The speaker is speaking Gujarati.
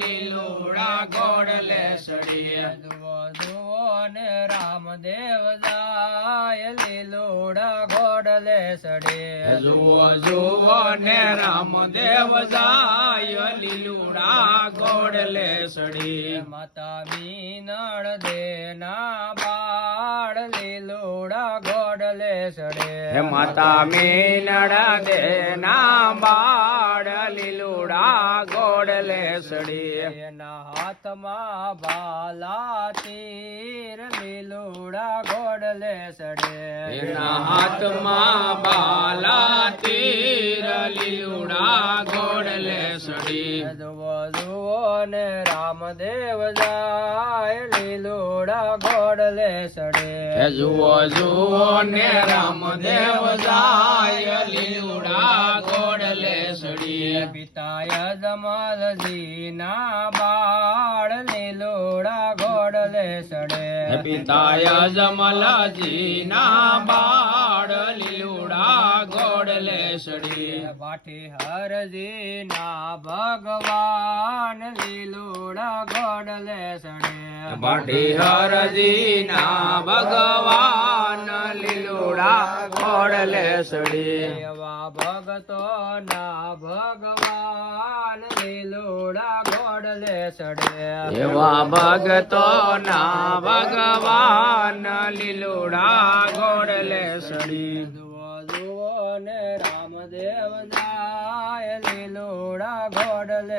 લીલુડા ઘોડલે સડી જુઓ જુઓ ને રામદેવ જાય લીલુડા ઘોડલે સડે જુઓ જુઓ ને રામદેવ જાય લીલુડા ઘોડલે સડી માતા મીનળ દેના બાળ લીલુડા ઘોડલે સડે હે માતા મીનળ દેના બાળ લીલુડા ઘોડલે સડી એના હાથમાં ભાલા તીર લીલુડા ઘોડલે સડે એના હાથમાં બાલા તીર લીલુડા ઘોડલે સડી જુઓ જુઓ ને રામદેવ જાય લીલુડા ઘોડલે સડે જુઓ જુઓ ને રામદેવ જાય લીલુડા ઘોડલે સડી પિતાય જમલજી ના બાળ લીલુડા ઘોડલે સડે પિતાય જમલજી ના બાળ લીલુડા ઘોડલે સડી પાઠી હરજી ના ભગવાન લીલુડા ઘોડલે સડે બાટી હરજી ના ભગવાન લીલુડા ઘોડલે સડી એવા ભગતો ના ભગવાન લીલુડા ઘોડલે સડે એવા ભગતો ના ભગવાન લીલુડા ઘોડલે સડી